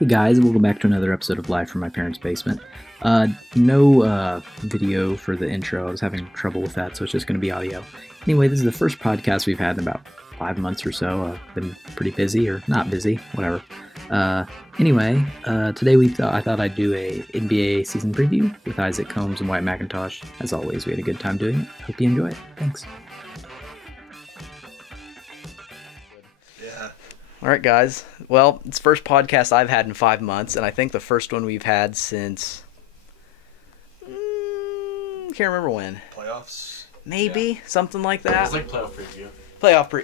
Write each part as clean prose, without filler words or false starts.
Hey guys, welcome back to another episode of Live from My Parents' Basement. No video for the intro. I was having trouble with that, so it's just going to be audio. Anyway, this is the first podcast we've had in about 5 months or so. Been pretty busy, or not busy, whatever. Anyway, today I thought I'd do a NBA season preview with Isaac Combs and Wyatt McIntosh. As always, we had a good time doing it. Hope you enjoy it. Thanks. All right, guys. Well, it's the first podcast I've had in 5 months, and I think the first one we've had since... can't remember when. Playoffs? Maybe, something like that. It was like playoff preview.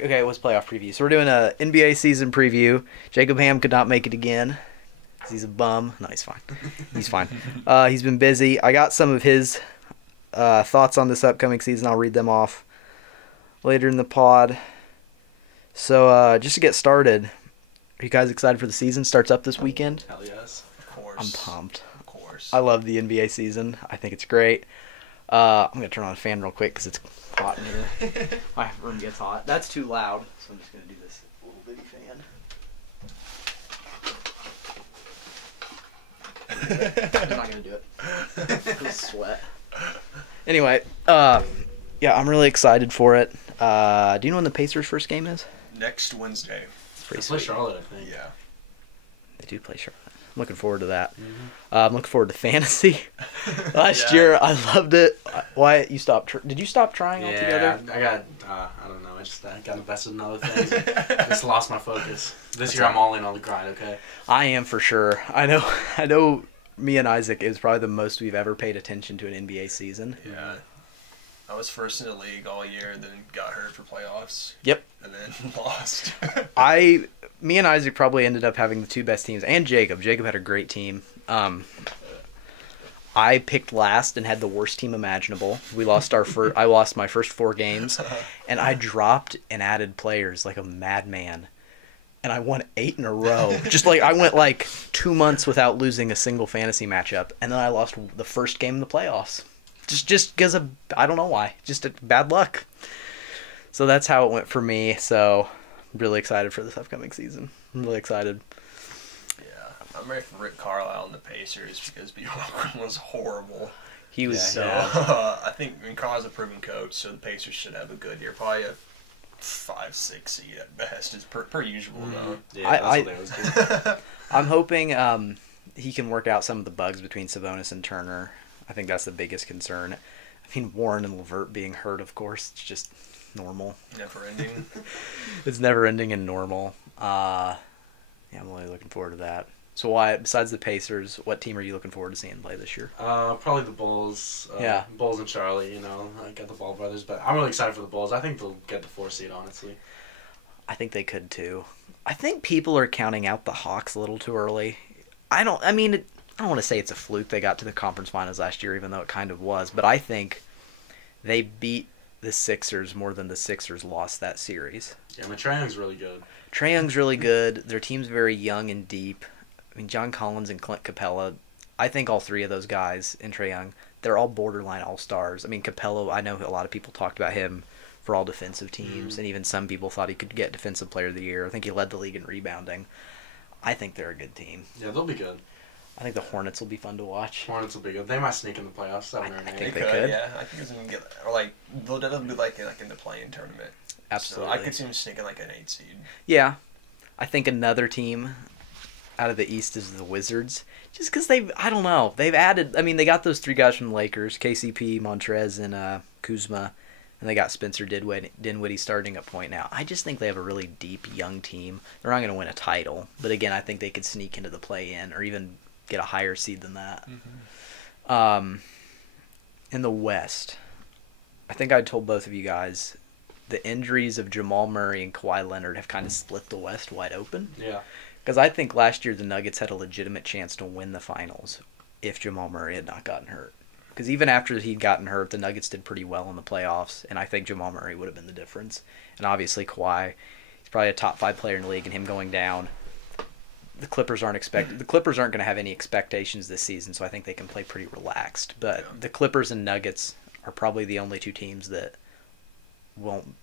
Okay, it was playoff preview. So we're doing a NBA season preview. Jacob Ham could not make it again because he's a bum. No, he's fine. He's fine. He's been busy. I got some of his thoughts on this upcoming season. I'll read them off later in the pod. So, just to get started, are you guys excited for the season? Starts up this weekend? Hell yes. Of course. I'm pumped. Of course. I love the NBA season. I think it's great. I'm going to turn on a fan real quick because it's hot in here. My room gets hot. That's too loud, so I'm just going to do this little bitty fan. I'm not going to do it. I'll sweat. Anyway, yeah, I'm really excited for it. Do you know when the Pacers' first game is? Next Wednesday. Pretty They play sweet. Charlotte, I think. Yeah. They do play Charlotte. I'm looking forward to that. Mm-hmm. I'm looking forward to fantasy. Last Yeah. year, I loved it. Wyatt, you stopped. Did you stop trying Yeah, altogether? I got, I don't know, I just got invested in other things. Just lost my focus. This year all I'm all in on the grind, okay? I am for sure. I know. Me and Isaac is probably the most we've ever paid attention to an NBA season. Yeah. I was first in the league all year, then got hurt for playoffs. Yep. And then lost. Me and Isaac probably ended up having the two best teams, and Jacob. Jacob had a great team. I picked last and had the worst team imaginable. We lost I lost my first 4 games, and I dropped and added players like a madman. And I won 8 in a row. Just like I went like 2 months without losing a single fantasy matchup, and then I lost the first game in the playoffs. Just because of, I don't know why, just bad luck. So that's how it went for me. So I'm really excited for this upcoming season. I'm really excited. Yeah. I'm ready for Rick Carlisle and the Pacers because Bjorkgren was horrible. He was So so. I think Carlisle's a proven coach, so the Pacers should have a good year. Probably a 5-6 seed at best. It's per usual, though. Yeah, I- that's what they always do. I'm hoping he can work out some of the bugs between Sabonis and Turner. I think that's the biggest concern. I mean, Warren and LeVert being hurt, of course, it's just normal. Never ending. It's never ending and normal. Yeah, I'm really looking forward to that. So, Wyatt, besides the Pacers, what team are you looking forward to seeing play this year? Probably the Bulls. Yeah. Bulls and Charlotte, I got the Ball brothers, but I'm really excited for the Bulls. I think they'll get the 4 seed, honestly. I think they could too. I think people are counting out the Hawks a little too early. I don't want to say it's a fluke they got to the conference finals last year, even though it kind of was. But I think they beat the Sixers more than the Sixers lost that series. Yeah, Trae Young's really good. Trae Young's really good. Their team's very young and deep. I mean, John Collins and Clint Capella, I think all 3 of those guys and Trae Young, they're all borderline all-stars. I mean, Capella, I know a lot of people talked about him for all defensive teams, and even some people thought he could get Defensive Player of the Year. I think he led the league in rebounding. I think they're a good team. Yeah, they'll be good. I think the Hornets will be fun to watch. Hornets will be good. They might sneak in the playoffs, 7 or 8. I think They they could. Yeah. I think it's gonna get they'll definitely be like in the play-in tournament. Absolutely. So I could see them sneaking like an 8 seed. Yeah. I think another team out of the East is the Wizards. Just because they've added, I mean, they got those 3 guys from the Lakers, KCP, Montrez, and Kuzma, and they got Spencer Dinwiddie starting at point now. I just think they have a really deep, young team. They're not going to win a title, but again, I think they could sneak into the play-in or even get a higher seed than that. Mm-hmm. In the West, I think I told both of you guys the injuries of Jamal Murray and Kawhi Leonard have kind of split the West wide open. Yeah. Because I think last year the Nuggets had a legitimate chance to win the finals if Jamal Murray had not gotten hurt. Because even after he'd gotten hurt, the Nuggets did pretty well in the playoffs, and I think Jamal Murray would have been the difference. And obviously Kawhi, he's probably a top 5 player in the league, and him going down, the Clippers aren't going to have any expectations this season, so I think they can play pretty relaxed. But the Clippers and Nuggets are probably the only 2 teams that won't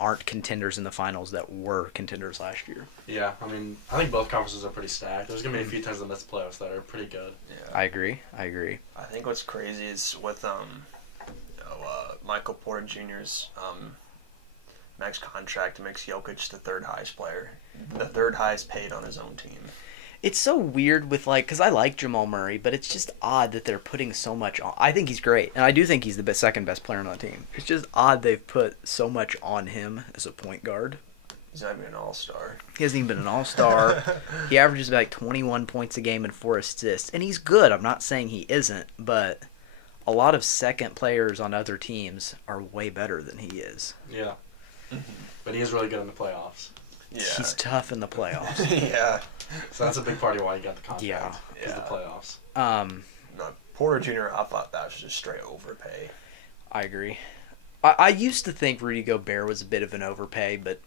aren't contenders in the finals that were contenders last year. Yeah, I mean, I think both conferences are pretty stacked. There's going to be a few times in the playoffs that are pretty good. Yeah. I agree. I think what's crazy is with Michael Porter Jr.'s max contract makes Jokic the third highest player, the third highest paid on his own team. It's so weird with, like, because I like Jamal Murray, but it's just odd that they're putting so much on. I think he's great, and I do think he's the second best player on the team. It's just odd they've put so much on him as a point guard. He's not even an all-star. He hasn't even been an all-star. He averages like 21 points a game and 4 assists, and he's good. I'm not saying he isn't, but a lot of second players on other teams are way better than he is. Yeah. But he is really good in the playoffs. Yeah. He's tough in the playoffs. Yeah. So that's a big part of why he got the contract. Yeah. Is the playoffs. No, Porter Jr., I thought that was just straight overpay. I agree. I used to think Rudy Gobert was a bit of an overpay, but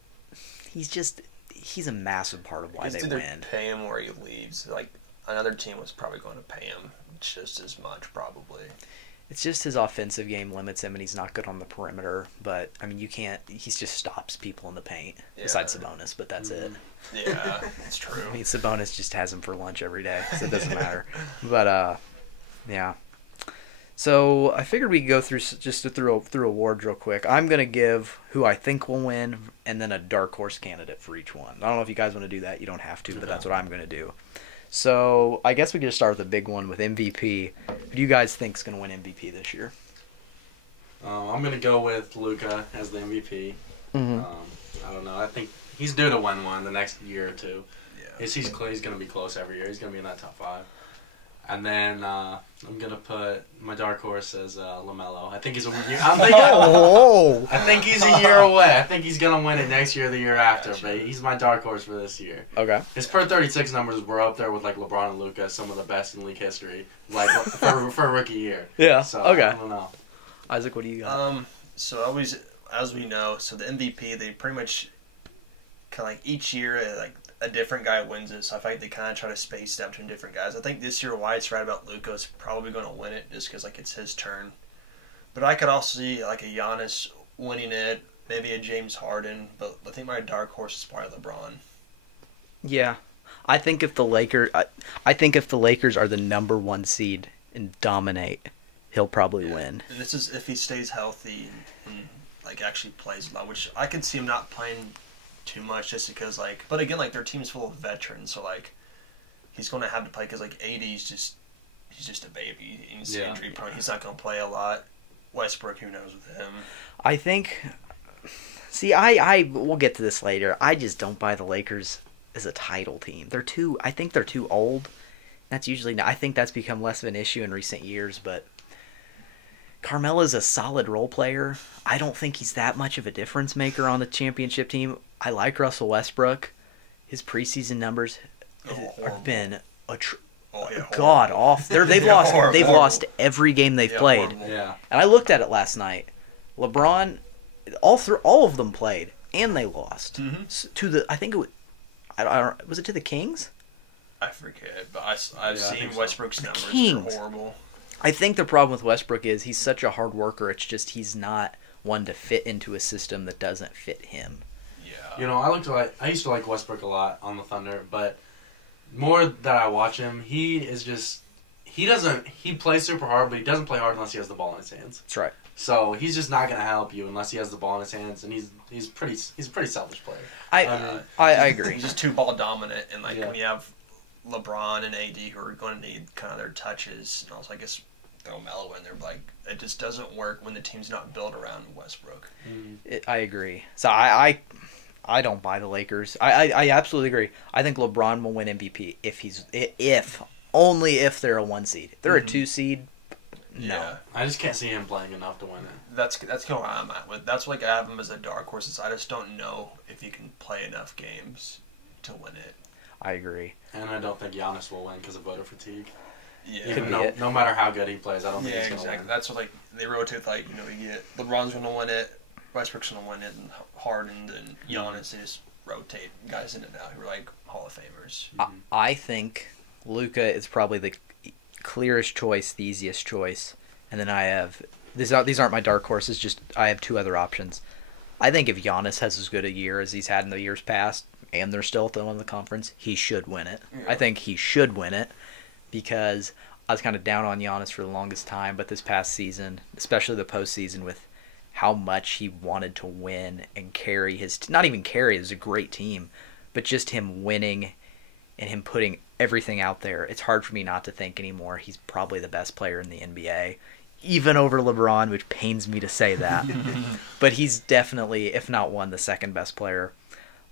he's a massive part of why they win. Pay him where he leaves. Like, another team was probably going to pay him just as much, probably. It's just his offensive game limits him, and he's not good on the perimeter. But, I mean, he just stops people in the paint, besides Sabonis, but that's it. Yeah, it's true. I mean, Sabonis just has him for lunch every day, so it doesn't matter. But, yeah. So, I figured we could go through awards real quick. I'm going to give who I think will win, and then a dark horse candidate for each one. I don't know if you guys want to do that. You don't have to, but that's what I'm going to do. So, I guess we could just start with the big one with MVP. Who do you guys think is going to win MVP this year? I'm going to go with Luka as the MVP. Mm-hmm. I don't know. I think he's due to win one the next year or two. Yeah. He's going to be close every year. He's going to be in that top 5. And then I'm going to put my dark horse as LaMelo. I think he's I think he's a year away. I think he's going to win it next year or the year after. But he's my dark horse for this year. Okay. His per 36 numbers were up there with like LeBron and Luka, some of the best in league history, like for a rookie year. Yeah. So, okay. I don't know. Isaac, what do you got? So always, as we know, so the MVP, they pretty much kind of like each year, like a different guy wins it. So I think they kind of try to space it out between different guys. I think this year Wyatt's right about Luka's probably going to win it just because like it's his turn. But I could also see like a Giannis winning it, maybe a James Harden. But I think my dark horse is probably LeBron. Yeah, I think if the Lakers are the number 1 seed and dominate, he'll probably win. And this is if he stays healthy and like actually plays a lot, which I could see him not playing too much just because like. But again, like their team's full of veterans, so like he's going to have to play because like AD's he's just a baby. He's injury prone. He's not going to play a lot. Westbrook, who knows with him? I think. See, we'll get to this later. I just don't buy the Lakers as a title team. I think they're too old. That's usually. I think that's become less of an issue in recent years, but. Carmelo's a solid role player. I don't think he's that much of a difference maker on the championship team. I like Russell Westbrook. His preseason numbers have been god awful. They've lost every game they've played. Horrible. Yeah. And I looked at it last night. LeBron, all of them played, and they lost to the. I think it was. Was it to the Kings? I forget, but I've seen Westbrook's numbers. Kings. Are horrible. I think the problem with Westbrook is he's such a hard worker. It's just he's not one to fit into a system that doesn't fit him. Yeah. You know, I used to like Westbrook a lot on the Thunder, but more that I watch him, he plays super hard, but he doesn't play hard unless he has the ball in his hands. That's right. So he's just not going to help you unless he has the ball in his hands, and he's a pretty selfish player. I agree. He's just too ball dominant, and like when you have LeBron and AD who are going to need kind of their touches, and also I guess throw Melo in there, but like it just doesn't work when the team's not built around Westbrook. I agree. So I don't buy the Lakers. I absolutely agree. I think LeBron will win MVP only if they're a 1 seed. If they're a 2 seed, no. Yeah. I just can't see him playing enough to win it. That's kind of where I'm at with. That's like I have him as a dark horse. I just don't know if he can play enough games to win it. I agree. And I don't think Giannis will win because of voter fatigue. Yeah. Even no matter how good he plays, I don't think he's going to win. That's what like they rotate. Like you get LeBron's going to win it, Westbrook's going to win it, and Harden and Giannis. They just rotate guys in and out who are like Hall of Famers. I think Luka is probably the clearest choice, the easiest choice, and then I have these aren't my dark horses. Just I have 2 other options. I think if Giannis has as good a year as he's had in the years past, and they're still at the one of the conference, he should win it. Yeah. I think he should win it because I was kind of down on Giannis for the longest time, but this past season, especially the postseason, with how much he wanted to win and carry his not even carry, it was a great team, but just him winning and him putting everything out there, it's hard for me not to think anymore he's probably the best player in the NBA, even over LeBron, which pains me to say that. But he's definitely, if not one, the second best player.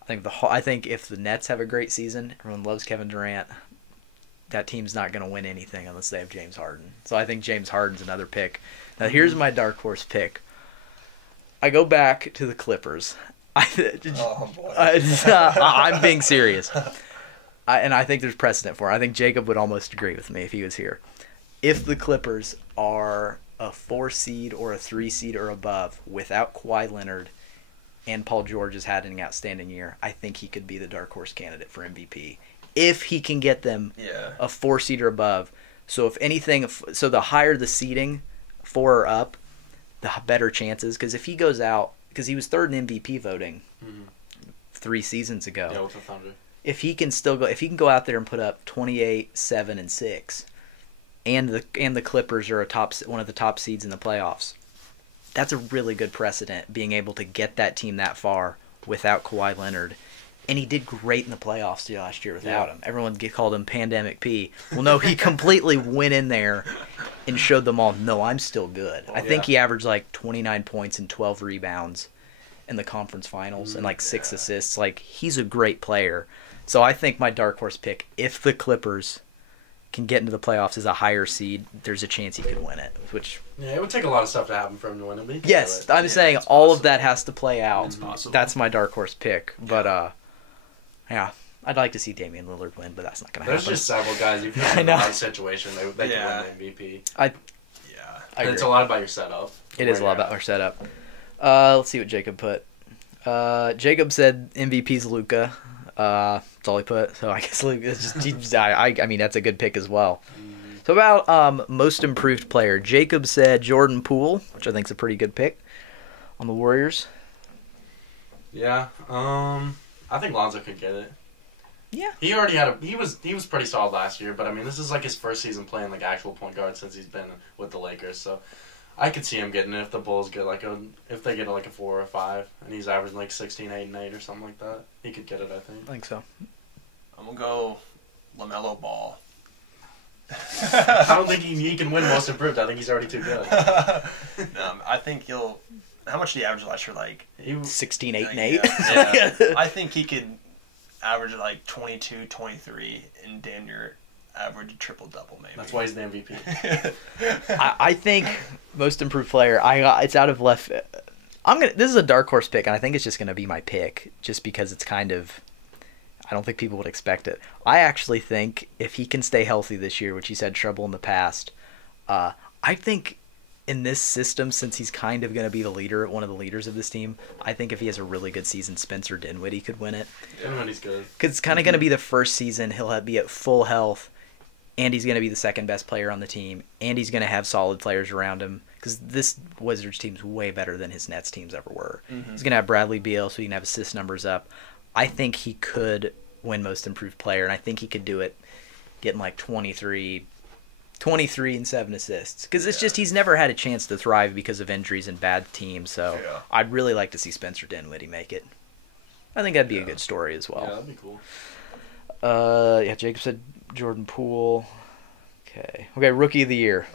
I think if the Nets have a great season, everyone loves Kevin Durant, that team's not going to win anything unless they have James Harden. So I think James Harden's another pick. Now here's my dark horse pick. I go back to the Clippers. Oh, boy. I'm being serious. And I think there's precedent for it. I think Jacob would almost agree with me if he was here. If the Clippers are a 4 seed or a 3 seed or above without Kawhi Leonard and Paul George has had an outstanding year, I think he could be the dark horse candidate for MVP. If he can get them a 4 seed or above. So if anything, so the higher the seeding, 4 or up, the better chances. Because if he goes out, because he was third in MVP voting 3 seasons ago. Yeah, with the Thunder. If he can go out there and put up 28, 7, and 6, and the Clippers are one of the top seeds in the playoffs, that's a really good precedent, being able to get that team that far without Kawhi Leonard. And he did great in the playoffs last year without him. Everyone called him Pandemic P. Well, no, he completely went in there and showed them all, no, I'm still good. I think he averaged like 29 points and 12 rebounds in the conference finals and like 6 assists. Like, he's a great player. So I think my dark horse pick, if the Clippers can get into the playoffs as a higher seed, there's a chance he could win it. It would take a lot of stuff to happen for him to win it. But yes, I'm saying all of that has to play out. It's possible. That's my dark horse pick. But yeah, I'd like to see Damian Lillard win, but that's not going to happen. There's just several guys you feel in the right situation they can win the MVP. I agree. It's a lot about your setup. It is a lot about our setup. Let's see what Jacob put. Jacob said MVP's Luka. That's all he put. So I guess Luka is just. I mean, that's a good pick as well. So about most improved player, Jacob said Jordan Poole, which I think is a pretty good pick on the Warriors. Yeah. I think Lonzo could get it. Yeah. He already had he was pretty solid last year, but I mean, this is like his first season playing like actual point guard since he's been with the Lakers. So I could see him getting it if the Bulls get if they get like a 4 or 5 and he's averaging like 16, 8, and 8 or something like that. He could get it, I think. I think so. I'm gonna go LaMelo Ball. I don't think he can win most improved. I think he's already too good. No, I think he'll. How much did he average last year? Like 16, 8, and 8. Yeah. I think he could average like 22, 23, and damn near average a triple-double maybe. That's why he's the MVP. I think most improved player. It's out of left. This is a dark horse pick, and I think it's just gonna be my pick, just because it's kind of. I don't think people would expect it. I actually think if he can stay healthy this year, which he's had trouble in the past, I think in this system, since he's kind of going to be one of the leaders of this team, I think if he has a really good season, Spencer Dinwiddie could win it. Dinwiddie's good. Because it's kind of going to be the first season he'll be at full health, and he's going to be the second best player on the team, and he's going to have solid players around him. Because this Wizards team's way better than his Nets teams ever were. Mm-hmm. He's going to have Bradley Beal, so he can have assist numbers up. I think he could win most improved player, and I think he could do it getting like 23 and 7 assists. Because it's just he's never had a chance to thrive because of injuries and bad teams, so I'd really like to see Spencer Dinwiddie make it. I think that'd be a good story as well. Yeah, that'd be cool. Jacob said Jordan Poole. Okay, Rookie of the Year.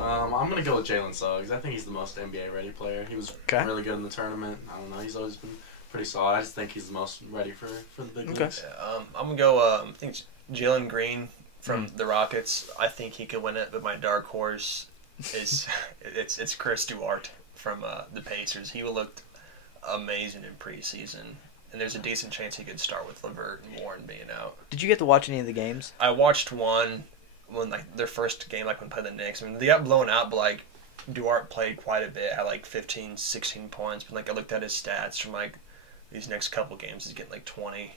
I'm going to go with Jalen Suggs. I think he's the most NBA-ready player. He was really good in the tournament. I don't know. He's always been pretty solid. I just think he's the most ready for the big leagues. Yeah, I'm going to go, I think Jalen Green from the Rockets. I think he could win it, but my dark horse is it's Chris Duarte from the Pacers. He looked amazing in preseason, and there's a decent chance he could start with LeVert and Warren being out. Did you get to watch any of the games? I watched one when their first game, when played the Knicks. I mean, they got blown out, but Duarte played quite a bit, had 15, 16 points. But I looked at his stats from these next couple games, he's getting 20.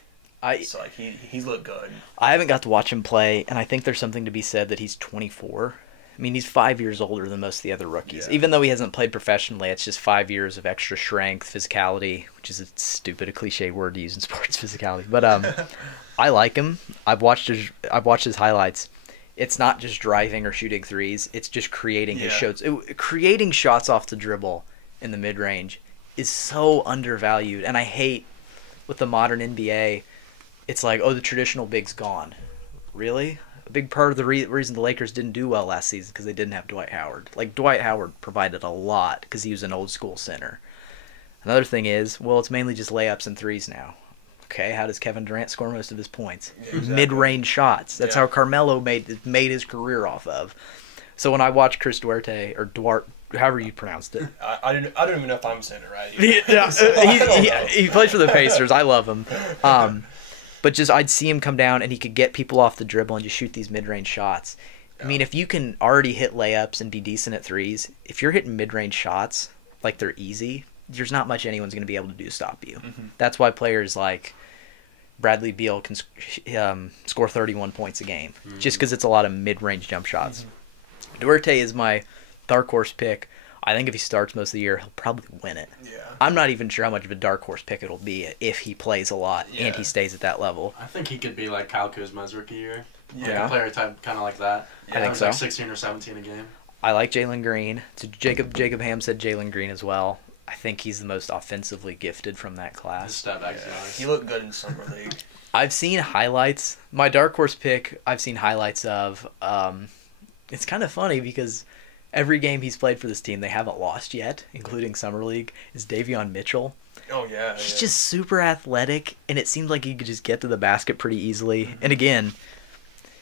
So he looked good. I haven't got to watch him play, and I think there's something to be said that he's 24, I mean, he's 5 years older than most of the other rookies. Yeah. Even though he hasn't played professionally, it's just 5 years of extra strength, physicality, which is a cliche word to use in sports, physicality. But I like him. I've watched his highlights. It's not just driving or shooting threes. It's just creating his shots. Creating shots off the dribble in the mid-range is so undervalued. And I hate, with the modern NBA, it's like, oh, the traditional big's gone. Really? A big part of the reason the Lakers didn't do well last season because they didn't have Dwight Howard. Like, Dwight Howard provided a lot because he was an old-school center. Another thing is, well, it's mainly just layups and threes now. Okay, how does Kevin Durant score most of his points? Yeah, exactly. Mid-range shots. That's how Carmelo made his career off of. So when I watch Chris Duarte, or Duarte, however you pronounced it. I don't even know if I'm saying it right. He plays for the Pacers. I love him. But just I'd see him come down and he could get people off the dribble and just shoot these mid-range shots. I mean, if you can already hit layups and be decent at threes, if you're hitting mid-range shots like they're easy, there's not much anyone's going to be able to do to stop you. Mm-hmm. That's why players like Bradley Beal can score 31 points a game, just because it's a lot of mid-range jump shots. Mm-hmm. Duarte is my dark horse pick. I think if he starts most of the year, he'll probably win it. Yeah. I'm not even sure how much of a dark horse pick it'll be if he plays a lot and he stays at that level. I think he could be like Kyle Kuzma's rookie year. Yeah. Like a player type, kind of like that. I think so. Like 16 or 17 a game. I like Jalen Green. So Jacob Ham said Jalen Green as well. I think he's the most offensively gifted from that class. His step back is nice. He looked good in summer league. I've seen highlights. My dark horse pick, I've seen highlights of. It's kind of funny because every game he's played for this team, they haven't lost yet, including summer league, is Davion Mitchell. Oh, yeah. He's just super athletic, and it seemed like he could just get to the basket pretty easily. Mm-hmm. And again,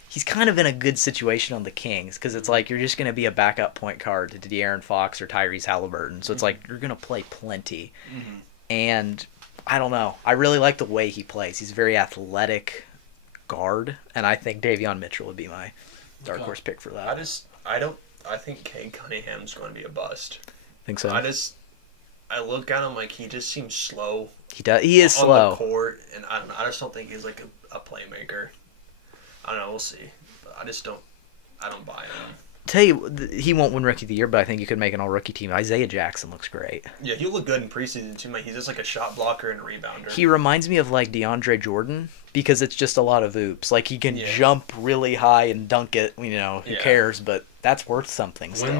he's kind of in a good situation on the Kings because it's like you're just going to be a backup point guard to De'Aaron Fox or Tyrese Halliburton. So it's like you're going to play plenty. Mm-hmm. And I don't know. I really like the way he plays. He's a very athletic guard, and I think Davion Mitchell would be my dark horse pick for that. I think Cade Cunningham's going to be a bust. Think so? I look at him like he just seems slow. He is slow on the court, and I don't know. I just don't think he's like a playmaker. I don't know. We'll see. But I don't buy him. Tell you, he won't win Rookie of the Year, but I think you could make an all-rookie team. Isaiah Jackson looks great. Yeah, he'll look good in preseason too. He's just like a shot blocker and a rebounder. He reminds me of like DeAndre Jordan because it's just a lot of oops. Like he can jump really high and dunk it. Who cares? But that's worth something. Still.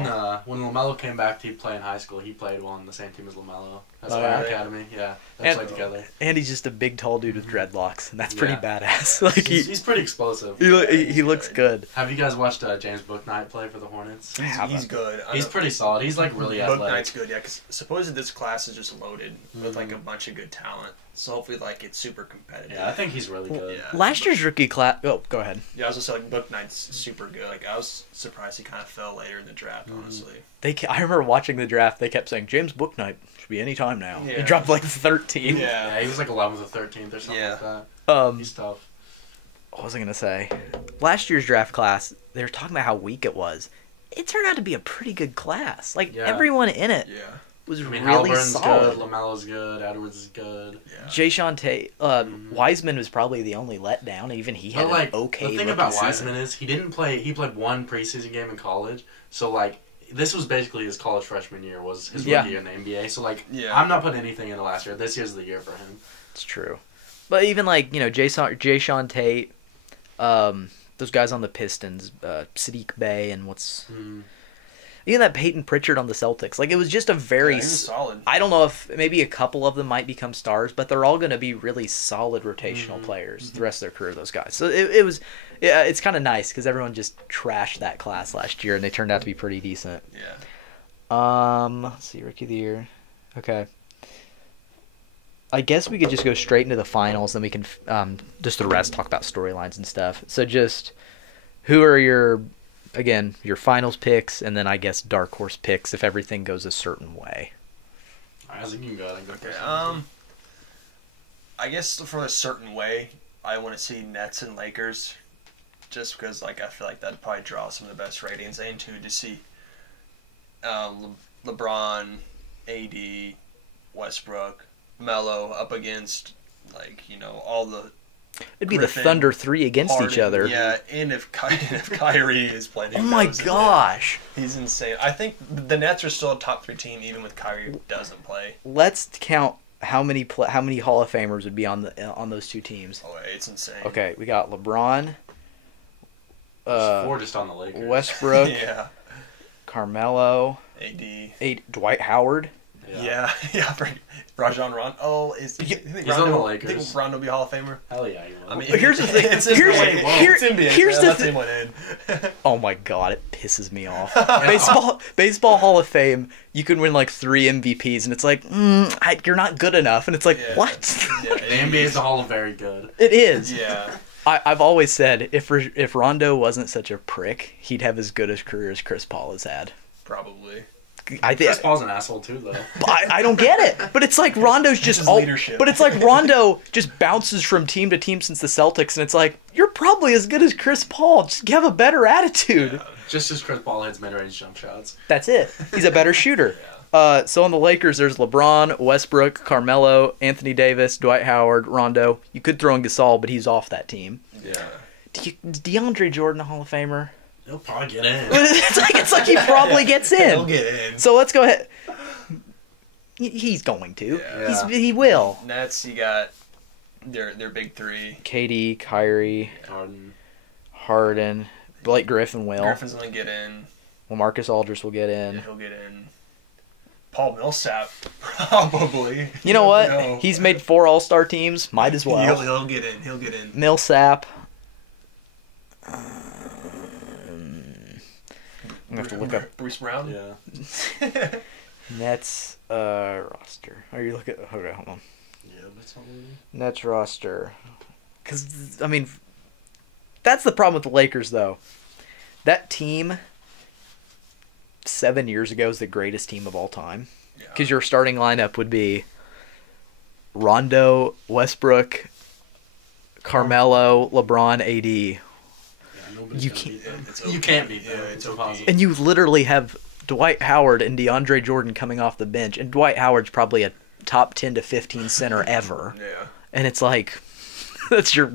When LaMelo came back to play in high school, he played on the same team as LaMelo. That's our academy. Yeah, they played together. And he's just a big, tall dude with dreadlocks, and that's pretty badass. Like he's pretty explosive. He looks good. Have you guys watched James Bouknight play for the Hornets? He's good. He's pretty solid. He's like really athletic. Bouknight's good, yeah. Because supposedly this class is just loaded with like a bunch of good talent. So hopefully, like it's super competitive. Yeah, I think he's really good. Yeah. Last year's rookie class. Oh, go ahead. Yeah, I was just saying, like Bouknight's super good. Like I was surprised he kind of fell later in the draft. Honestly, I remember watching the draft. They kept saying James Bouknight should be any time now. Yeah. He dropped like 13. Yeah, he was like 11th or 13th or something like that. He's tough. What was I gonna say? Last year's draft class, they were talking about how weak it was. It turned out to be a pretty good class. Like everyone in it. Yeah. Was really solid. Good, LaMelo's good, Edwards is good. Yeah. Jason Tate, Wiseman was probably the only letdown. Even he had an okay. The thing about Wiseman is he didn't play. He played one preseason game in college, so like this was basically his college freshman year was his rookie year in the NBA. So like I'm not putting anything in the last year. This year's the year for him. It's true, but even like Jason Tate, those guys on the Pistons, Sadiq Bey, and even that Peyton Pritchard on the Celtics. Like, it was just a very... solid. I don't know if maybe a couple of them might become stars, but they're all going to be really solid rotational players the rest of their career, those guys. So it was... Yeah, it's kind of nice because everyone just trashed that class last year, and they turned out to be pretty decent. Yeah. Let's see, Rookie of the Year. Okay. I guess we could just go straight into the finals, then we can just the rest talk about storylines and stuff. So just, who are your finals picks, and then I guess dark horse picks if everything goes a certain way. I think you can go. Okay. I guess for a certain way, I want to see Nets and Lakers, just because like I feel like that'd probably draw some of the best ratings, and too to see LeBron, AD, Westbrook, Melo up against all the It'd be Griffin, the Thunder 3 against each Harden, other. Yeah, and if Kyrie is playing, Oh my gosh. He's insane. I think the Nets are still a top 3 team even with Kyrie doesn't play. Let's count how many Hall of Famers would be on those two teams. Oh, it's insane. Okay, we got LeBron, There's 4 just on the Lakers. Westbrook, Yeah. Carmelo, AD. Dwight Howard. Yeah. Rajon Rondo. Oh, he's on the Lakers. Think Rondo be a Hall of Famer? Hell yeah, he will. I mean, But here's the thing. It's Here's NBA. here's so the that thing. team went in. Oh my god, it pisses me off. Baseball Hall of Fame, you can win like 3 MVPs, and it's like, you're not good enough, and it's like, Yeah. what? Yeah, The NBA is a Hall of very good. It is. Yeah. I've always said if Rondo wasn't such a prick, he'd have as good a career as Chris Paul has had. Probably. I think. Chris Paul's an asshole too, though. I don't get it, but it's like Rondo's just His all. leadership. But it's like Rondo just bounces from team to team since the Celtics, and it's like you're probably as good as Chris Paul. Just have a better attitude. Yeah. Just as Chris Paul hits mid-range jump shots. That's it. He's a better shooter. So on the Lakers, there's LeBron, Westbrook, Carmelo, Anthony Davis, Dwight Howard, Rondo. You could throw in Gasol, but he's off that team. Yeah. DeAndre Jordan, a Hall of Famer. He'll probably get in. it's like he probably gets in. He'll get in. So let's go ahead. He's going to. Yeah. He will. Nets, you got their big 3. KD, Kyrie, Harden. Blake Griffin will. Griffin's gonna get in. Marcus Aldridge will get in. Yeah, he'll get in. Paul Millsap, probably. You know what? No. He's made 4 All-Star teams. Might as well. He'll get in. He'll get in. Millsap. I'm gonna have to look up Bruce Brown. Yeah. Nets roster. Are you looking? Okay, hold on. Yeah, that's all. Nets roster. Because I mean, that's the problem with the Lakers, though. That team 7 years ago is the greatest team of all time. Because your starting lineup would be Rondo, Westbrook, Carmelo, LeBron, AD. You can't. You can't beat them. Yeah, It's it's impossible. And you literally have Dwight Howard and DeAndre Jordan coming off the bench, and Dwight Howard's probably a top 10 to 15 center ever. Yeah. And it's like that's your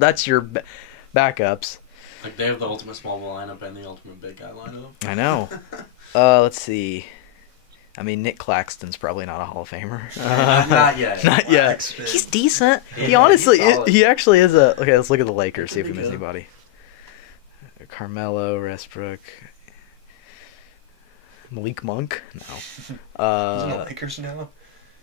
backups. Like they have the ultimate small lineup and the ultimate big guy lineup. I know. Let's see. I mean, Nick Claxton's probably not a Hall of Famer. Not yet. Not yet. Claxton. He's decent. Yeah, He honestly, he's solid. he actually is a. Okay, let's look at the Lakers. See if we Pretty miss good. anybody. Carmelo, Westbrook, Malik Monk. He's in the No. Lakers now.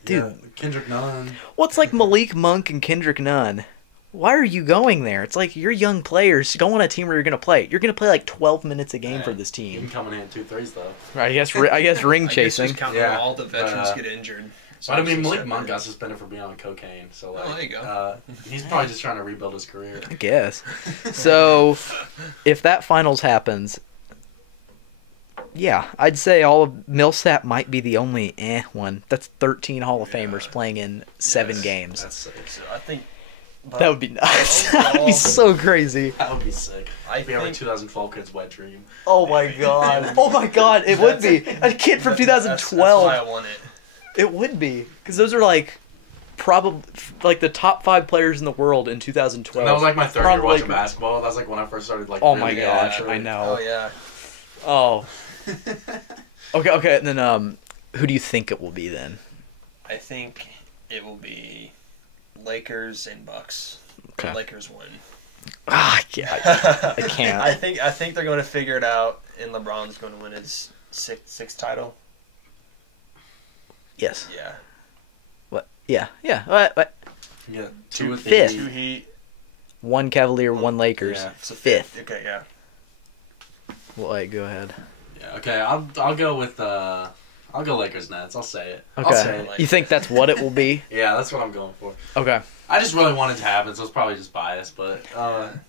Dude. Yeah, Kendrick Nunn. What's like Malik Monk and Kendrick Nunn? Why are you going there? It's like you're young players. Go on a team where you're gonna play. You're gonna play like 12 minutes a game for this He can team. come in and hit 2 threes though. I guess ring I guess chasing. just counting Yeah, all the veterans but, get injured. But I mean, Malik So- Monk got suspended for being on cocaine, so like, there you go. he's probably just trying to rebuild his career. I guess. So, if that finals happens, yeah, I'd say all of Millsap might be the only one. That's 13 Hall of Famers playing in 7 games. That's sick. So I think That would be nuts. That'd be so crazy. That would be sick. I It'd be our think 2012 kid's wet dream. Oh my god. Oh my god, it would be. A kid from that's 2012. why I want it. It would be. Because those are like probably like the top 5 players in the world in 2012. And that was like my third year Probably- watching basketball. That was like when I first started like. Oh really my getting gosh, into it. I know. Oh yeah. Oh. Okay, and then who do you think it will be then? I think it will be Lakers and Bucks. Okay. Lakers win. Ah, yeah, I can't. I think they're going to figure it out, and LeBron's going to win his sixth title. Yes. Yeah. What? Yeah. Yeah. What? Yeah, 2 with Fifth. 2 Heat. 1 Cavalier, 1 Lakers. Yeah. So Fifth. Okay, yeah. Well, like, go ahead. Yeah, okay, I'll go with I'll go Lakers Nets. I'll say it. I'll Okay. say it. You think that's what it will be? Yeah, that's what I'm going for. Okay. I just really want it to happen, so it's probably just biased, but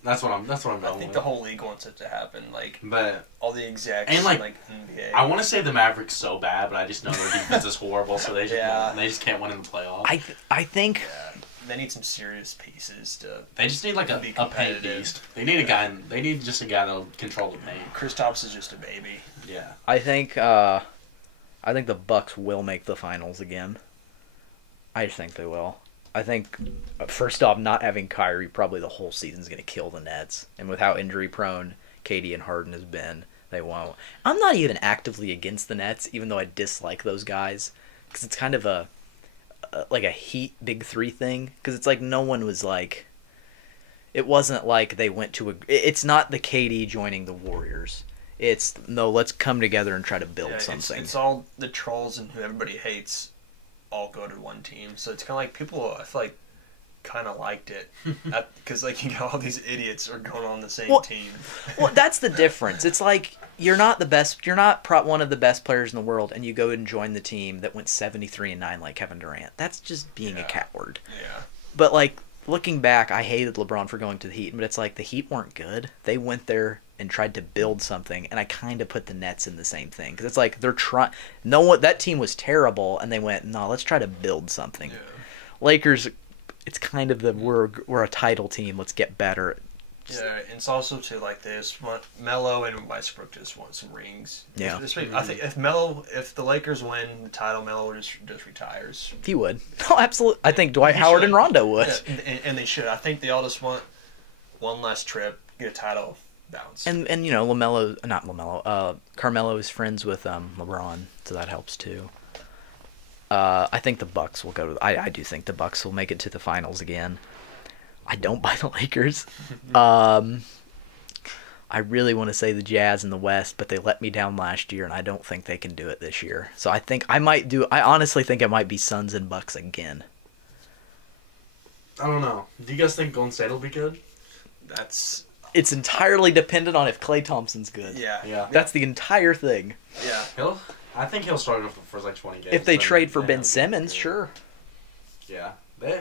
that's what I'm going I with. think the whole league wants it to happen. Like But all the execs And, like, NBA. I want to say the Mavericks so bad, but I just know their defense is horrible, so they just Yeah. they just can't win in the playoffs. I think Yeah. They need some serious pieces to. They just need like Be a paint competitive. beast. They need a guy. They need just a guy that'll control the paint. Kristaps is just a baby. Yeah. I think the Bucks will make the finals again. I just think they will. I think, first off, not having Kyrie probably the whole season's going to kill the Nets. And with how injury-prone KD and Harden has been, they won't. I'm not even actively against the Nets, even though I dislike those guys. Because it's kind of a Heat Big Three thing. Because it's like no one was like... It wasn't like they went to a... It's not the KD joining the Warriors. It's, no, let's come together and try to build something. It's all the trolls and who everybody hates all go to one team. So it's kind of like people, I feel like, kind of liked it. Because, like, you got all these idiots are going on the same team. Well, that's the difference. It's like, you're not the best... You're not one of the best players in the world, and you go and join the team that went 73-9 like Kevin Durant. That's just being a coward. Yeah. But, like, looking back, I hated LeBron for going to the Heat, but it's like the Heat weren't good. They went there and tried to build something, and I kind of put the Nets in the same thing because it's like they're trying. No one, that team was terrible, and they went, no, let's try to build something. Yeah. Lakers, it's kind of the we're a title team. Let's get better. Yeah, and it's also too like this. Melo and Westbrook just want some rings. Yeah, I think if the Lakers win the title, Melo just retires. He would. Oh, absolutely. I think Dwight Howard and Rondo would. Yeah, and they should. I think they all just want one last trip, get a title, bounce. And you know, Carmelo is friends with LeBron, so that helps too. I think the Bucks will go to. I do think the Bucks will make it to the finals again. I don't buy the Lakers. I really want to say the Jazz in the West, but they let me down last year, and I don't think they can do it this year. So I think I honestly think it might be Suns and Bucks again. I don't know. Do you guys think Golden State will be good? It's entirely dependent on if Klay Thompson's good. Yeah. That's the entire thing. Yeah. I think he'll start off for like 20 games. If they trade for Ben Simmons, sure. Yeah. I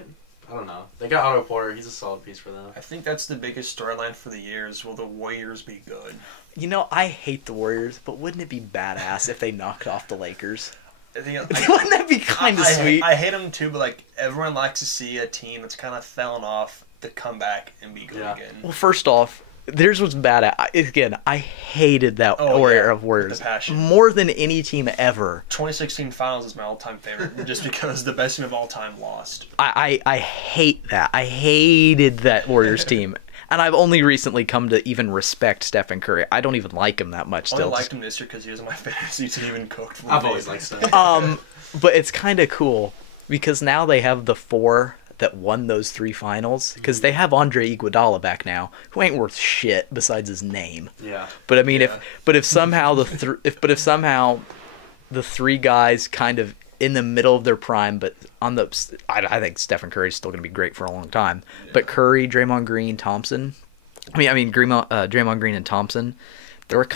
don't know. They got Otto Porter. He's a solid piece for them. I think that's the biggest storyline for the year is will the Warriors be good? You know, I hate the Warriors, but wouldn't it be badass if they knocked off the Lakers? Wouldn't that be kind of sweet? I hate them too, but like everyone likes to see a team that's kind of fallen off to come back and be good again. Well, first off, there's what's bad. Again, I hated that era of Warriors more than any team ever. 2016 Finals is my all-time favorite, just because the best team of all time lost. I hate that. I hated that Warriors team, and I've only recently come to even respect Stephen Curry. I don't even like him that much still. I only liked him this year because he was in my fantasy team and cooked. I've always liked Steph. But it's kind of cool because now they have the four that won those three finals because they have Andre Iguodala back now, who ain't worth shit besides his name. Yeah. But I mean, if somehow the three guys kind of in the middle of their prime, but I think Stephen Curry's still going to be great for a long time. Yeah. But Curry, Draymond Green, Thompson. Draymond Green and Thompson. They were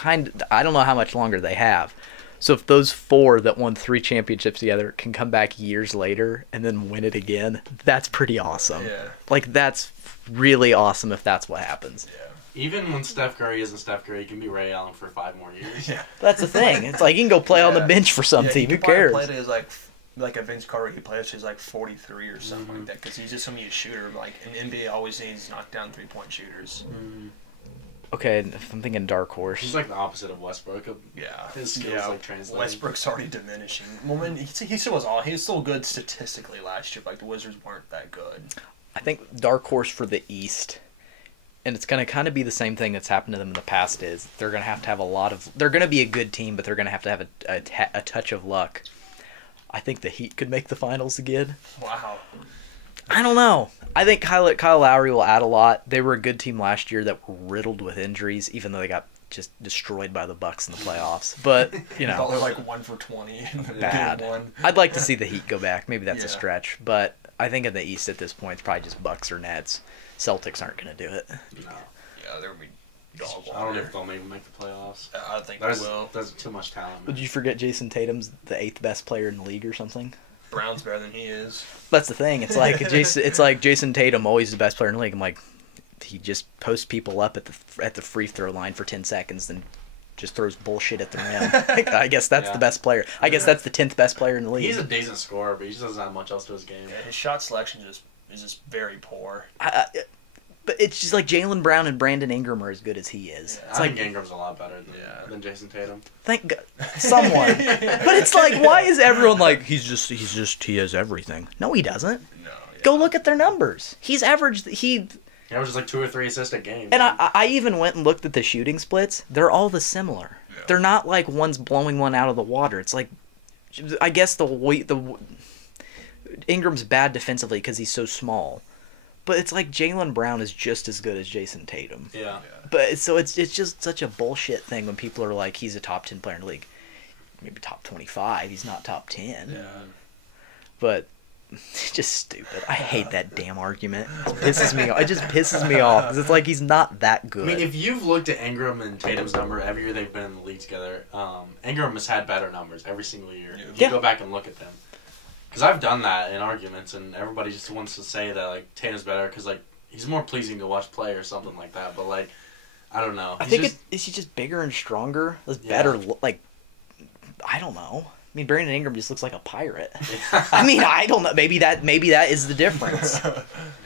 I don't know how much longer they have. So if those four that won 3 championships together can come back years later and then win it again, that's pretty awesome. Yeah. Like, that's really awesome if that's what happens. Yeah. Even when Steph Curry isn't Steph Curry, he can be Ray Allen for 5 more years. Yeah. That's the thing. It's like, you can go play on the bench for some team. Who cares? Play to like a Vince Carter, he plays to like 43 or something like that, because he's just a shooter. Like, in NBA always needs knockdown 3-point shooters. Mm-hmm. Okay, if I'm thinking dark horse. He's like the opposite of Westbrook. Yeah, his skills like translating. Westbrook's already diminishing. Well, he still was he was still good statistically last year. Like the Wizards weren't that good. I think dark horse for the East, and it's going to kind of be the same thing that's happened to them in the past. Is they're going to have a lot of. They're going to be a good team, but they're going to have a touch of luck. I think the Heat could make the finals again. Wow. I don't know. I think Kyle Lowry will add a lot. They were a good team last year that were riddled with injuries, even though they got just destroyed by the Bucks in the playoffs. But, you know. They're like 1 for 20. Bad. I'd like to see the Heat go back. Maybe that's a stretch. But I think in the East at this point, it's probably just Bucks or Nets. Celtics aren't going to do it. No. Yeah, they'll be dog water. I don't know if they'll even make the playoffs. I think they will. There's too much talent. Did you forget Jason Tatum's the 8th best player in the league or something? Brown's better than he is. That's the thing. It's like Jason Tatum, always the best player in the league. I'm like, he just posts people up at the free throw line for 10 seconds, then just throws bullshit at the rim. I guess that's the best player. I guess that's the 10th best player in the league. He's a decent scorer, but he just doesn't have much else to his game. Yeah, his shot selection is just very poor. But it's just like Jaylen Brown and Brandon Ingram are as good as he is. Yeah, I think Ingram's a lot better than Jason Tatum. Thank God, someone. But it's like, why is everyone like he has everything? No, he doesn't. No, Go look at their numbers. He's averaged It was just like 2 or 3 assists a game. And I even went and looked at the shooting splits. They're all the similar. Yeah. They're not like one's blowing one out of the water. It's like, I guess Ingram's bad defensively because he's so small. But it's like Jaylen Brown is just as good as Jason Tatum. Yeah. But so it's just such a bullshit thing when people are like, he's a top 10 player in the league. Maybe top 25. He's not top 10. Yeah. But it's just stupid. I hate that damn argument. It pisses me off. It just pisses me off because it's like he's not that good. I mean, if you've looked at Ingram and Tatum's number every year they've been in the league together, Ingram has had better numbers every single year. If you go back and look at them. Because I've done that in arguments, and everybody just wants to say that like Tatum's better because like he's more pleasing to watch play or something like that. But like, I don't know. I think is he just bigger and stronger? Better, like, I don't know. I mean, Brandon Ingram just looks like a pirate. I mean, I don't know. Maybe that is the difference. Yeah,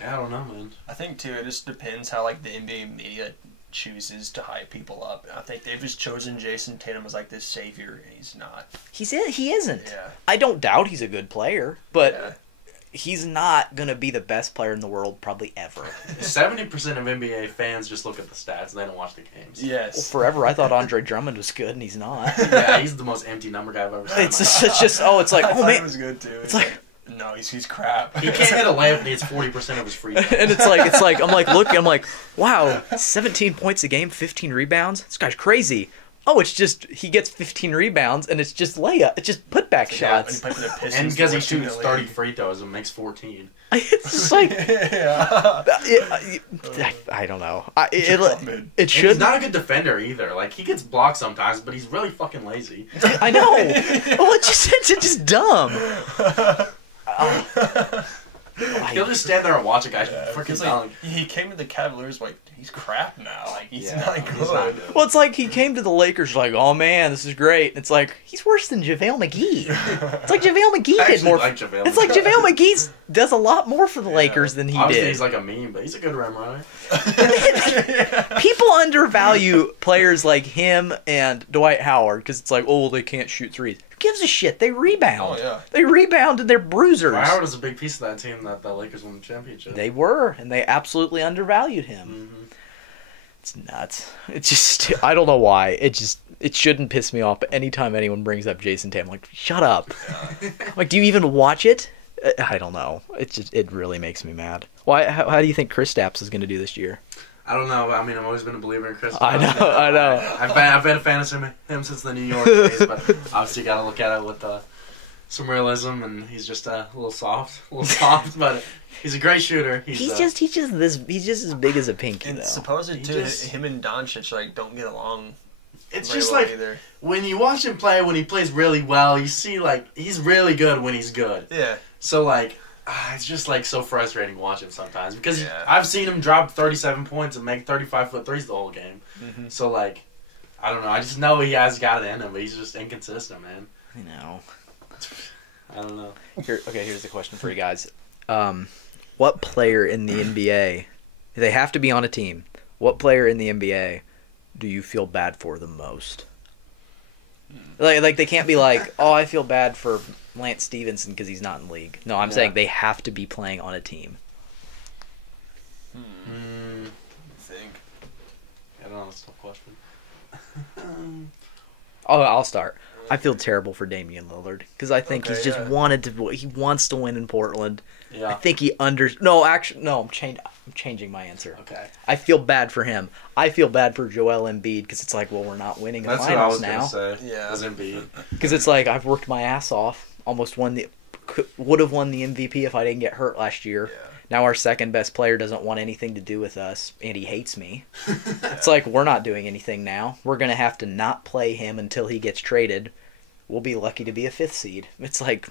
I don't know, man. I think too, it just depends how like the NBA media chooses to hype people up. I think they've just chosen Jason Tatum as like this savior, and he's not. He isn't. Yeah. I don't doubt he's a good player, but he's not gonna be the best player in the world probably ever. 70% of NBA fans just look at the stats and they don't watch the games. Yes. Well, forever I thought Andre Drummond was good, and he's not. Yeah, he's the most empty number guy I've ever seen. It's just oh man, it was good too. It's like. No, he's crap. He can't hit a layup and he hits 40% of his free throws. And it's like I'm like looking, I'm like, wow, 17 points a game, 15 rebounds. This guy's crazy. Oh, it's just he gets 15 rebounds and it's just layup. It's just putback shots. And because he shoots 30 free throws and makes 14. It's just like I don't know. It should. He's not a good defender either. Like he gets blocked sometimes, but he's really fucking lazy. I know. Well, it's just dumb. He'll just stand there and watch a guy freaking like, he came to the Cavaliers like he's crap now. Like he's not good. Well, it's like he came to the Lakers like, oh man, this is great. It's like he's worse than JaVale McGee. It's like JaVale MGee did more. Like JaVale it's like JaVale McGee does a lot more for the Lakers than he Obviously, did. He's like a meme, but he's a good rim runner. People undervalue players like him and Dwight Howard because it's like, oh, well, they can't shoot threes. Who gives a shit? They rebound. Oh, yeah. They rebound and they're bruisers. Dwight Howard was a big piece of that team that the Lakers won the championship. They were, and they absolutely undervalued him. Mm-hmm. It's nuts. It's just, I don't know why. It shouldn't piss me off, but anytime anyone brings up Jason Tatum, I'm like, shut up. Like, do you even watch it? I don't know. It really makes me mad. Why? How do you think Kristaps is going to do this year? I don't know. I mean, I've always been a believer in Chris. I know. I've been a fan of him since the New York days, but obviously got to look at it with some realism, and he's just a little soft, but he's a great shooter. He's just as big as a pinky, and though. Supposedly, too, him and Doncic like don't get along. It's just like either. When you watch him play, when he plays really well, you see like he's really good when he's good. Yeah. So like. It's just like so frustrating to watch him sometimes because I've seen him drop 37 points and make 35-foot threes the whole game. Mm-hmm. So like, I don't know. I just know he has got it in him, but he's just inconsistent, man. I know. I don't know. Here's the question for you guys. What player in the NBA? They have to be on a team. What player in the NBA do you feel bad for the most? Like they can't be like, oh, I feel bad for Lance Stevenson because he's not in the league. No, I'm saying they have to be playing on a team. I think. I don't know. That's a tough question. I'll start. I feel terrible for Damian Lillard because I think he's just he wants to win in Portland. Yeah. I think I'm changing my answer. Okay. I feel bad for him. I feel bad for Joel Embiid because it's like, well, we're not winning the finals now. That's what I was going to say. Yeah. As Embiid. Because it's like, I've worked my ass off. Almost would have won the MVP if I didn't get hurt last year. Yeah. Now our second best player doesn't want anything to do with us, and he hates me. It's like, we're not doing anything now. We're going to have to not play him until he gets traded. We'll be lucky to be a 5th seed. It's like,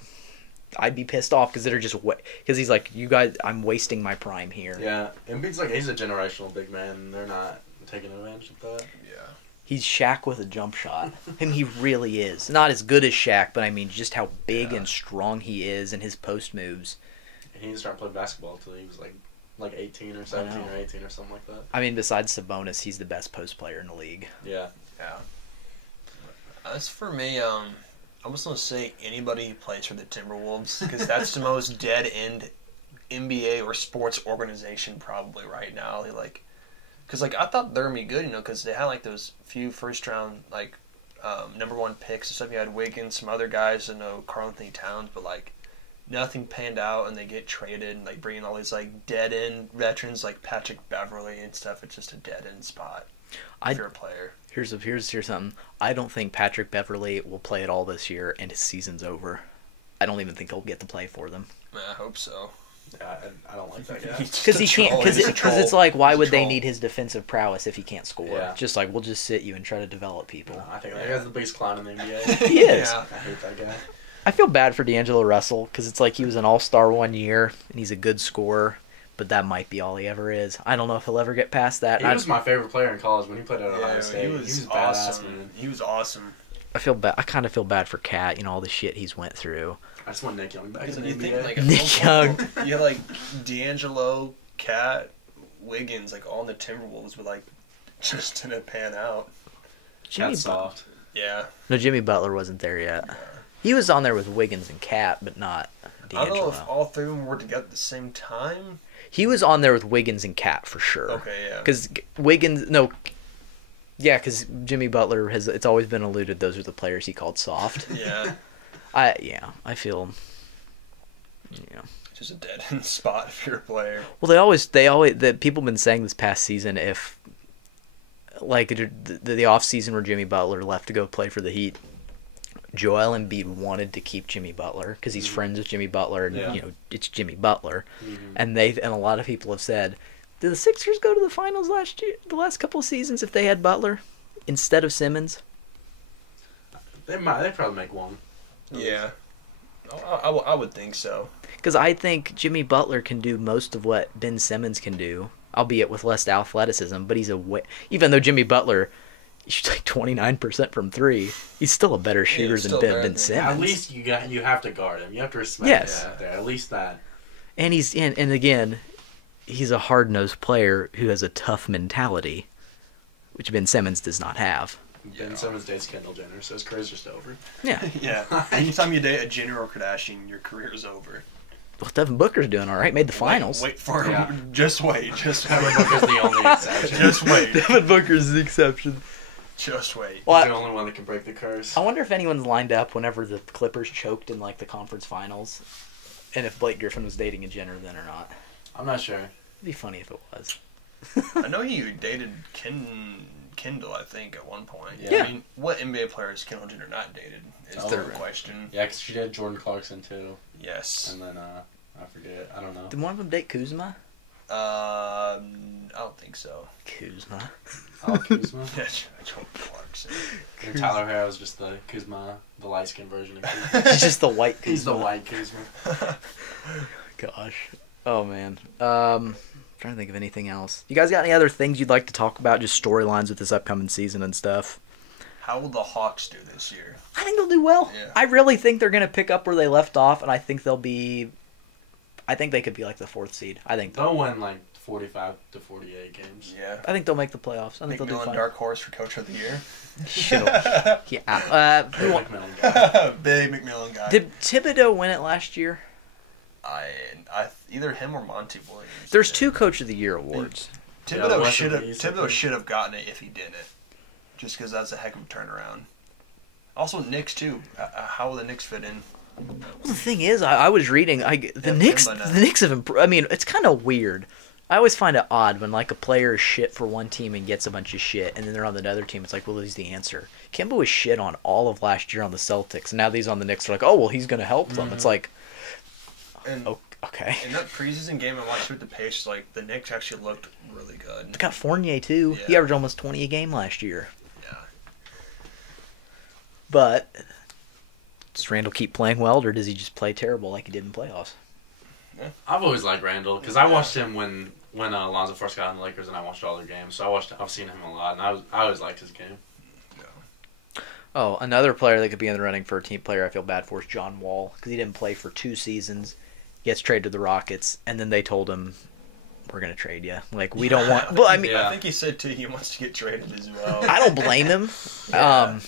I'd be pissed off because because he's like, you guys, I'm wasting my prime here. Yeah, Embiid's like, he's a generational big man, and they're not taking advantage of that. Yeah. He's Shaq with a jump shot. And he really is. Not as good as Shaq, but I mean, just how big and strong he is and his post moves. And he didn't start playing basketball until he was like 18 or 17 or 18 or something like that. I mean, besides Sabonis, he's the best post player in the league. Yeah. Yeah. As for me, I was going to say anybody who plays for the Timberwolves because that's the most dead end NBA or sports organization probably right now. Because I thought they're gonna be good, because they had like those few first round number one picks and stuff. You had Wiggins, some other guys, Karl Anthony Towns, but nothing panned out, and they get traded and bring in all these dead end veterans like Patrick Beverly and stuff. It's just a dead end spot if you're a player. Here's something. I don't think Patrick Beverly will play at all this year, and his season's over. I don't even think he'll get to play for them. I hope so. Yeah, I don't like that guy. Because he can't. Because it's why would they need his defensive prowess if he can't score? Yeah. Just we'll just sit you and try to develop people. No, I think that guy's the biggest clown in the NBA. He is. Yeah. I hate that guy. I feel bad for D'Angelo Russell because it's he was an all-star one year and he's a good scorer, but that might be all he ever is. I don't know if he'll ever get past that. He was my favorite player in college when he played at Ohio State. He was badass, awesome. man. He was awesome. I feel bad. I kind of feel bad for Cat. All the shit he's went through. I just want Nick Young back in the You NBA. think Nick Young. You had D'Angelo, Cat, Wiggins, all in the Timberwolves, but just didn't pan out. Cat's soft. Yeah. No, Jimmy Butler wasn't there yet. He was on there with Wiggins and Cat, but not D'Angelo. I don't know if all three of them were together at the same time. He was on there with Wiggins and Cat for sure. Okay, yeah. Because because Jimmy Butler it's always been alluded those are the players he called soft. Yeah. I feel. Just a dead end spot if you're a player. Well, the people have been saying this past season if the off season where Jimmy Butler left to go play for the Heat, Joel Embiid wanted to keep Jimmy Butler because he's friends with Jimmy Butler and it's Jimmy Butler, and a lot of people have said, did the Sixers go to the finals last year, the last couple of seasons if they had Butler instead of Simmons? They'd probably make one. Yeah. I would think so. Because I think Jimmy Butler can do most of what Ben Simmons can do, albeit with less athleticism. But even though Jimmy Butler shoots 29% from three, he's still a better shooter than Ben Simmons. At least you have to guard him. You have to respect that. At least that. And and again, he's a hard-nosed player who has a tough mentality, which Ben Simmons does not have. Ben Simmons dates Kendall Jenner, so his career's just over. Yeah. Yeah. Anytime you date a Jenner or Kardashian, your career's over. Well, Devin Booker's doing all right. Made the finals. Wait for him. Just wait. Devin Booker's the only exception. Just wait. Devin Booker's the exception. Just wait. He's the only one that can break the curse. I wonder if anyone's lined up whenever the Clippers choked in the conference finals, and if Blake Griffin was dating a Jenner then or not. I'm not sure. It'd be funny if it was. I know he dated Kendall, I think, at one point. Yeah. I mean, what NBA player has Kendall Jenner not dated is the question. Yeah, because she did Jordan Clarkson, too. Yes. And then, I forget. I don't know. Did one of them date Kuzma? I don't think so. Kuzma. Oh, Kuzma? Yeah, Jordan Clarkson. And Tyler Harrow is just the Kuzma, the light-skinned version of Kuzma. He's just the white Kuzma. He's the white Kuzma. Gosh. Oh, man. Trying to think of anything else. You guys got any other things you'd like to talk about? Just storylines with this upcoming season and stuff? How will the Hawks do this year? I think they'll do well. Yeah. I really think they're going to pick up where they left off, and I think they could be the fourth seed. I think they'll win 45 to 48 games. Yeah. I think they'll make the playoffs. I think they'll do fine. Dark horse for Coach of the Year. Yeah. Big McMillan guy. Big McMillan guy. Did Thibodeau win it last year? I either him or Monty Williams. There's 2 Coach of the Year awards. Thibodeau should have gotten it if he didn't. Just because that's a heck of a turnaround. Also, Knicks too. How will the Knicks fit in? Well, the thing is, I was reading the Knicks. The Knicks have improved. I mean, it's kind of weird. I always find it odd when a player is shit for one team and gets a bunch of shit, and then they're on the other team. It's well, he's the answer. Kemba was shit on all of last year on the Celtics, and now that he's on the Knicks, they're oh well, he's going to help them. It's okay. In that preseason game I watched with the Pacers, the Knicks actually looked really good. They got Fournier too. Yeah. He averaged almost 20 a game last year. Yeah. But does Randall keep playing well, or does he just play terrible like he did in playoffs? Yeah. I've always liked Randall because I watched him when Lonzo first got in the Lakers, and I watched all their games. So I've seen him a lot, and I always liked his game. Oh, another player that could be in the running for a team player I feel bad for is John Wall because he didn't play for 2 seasons. He gets traded to the Rockets, and then they told him, we're going to trade you. We don't want... Well, I mean... I think he said, too, he wants to get traded as well. I don't blame him. Yeah.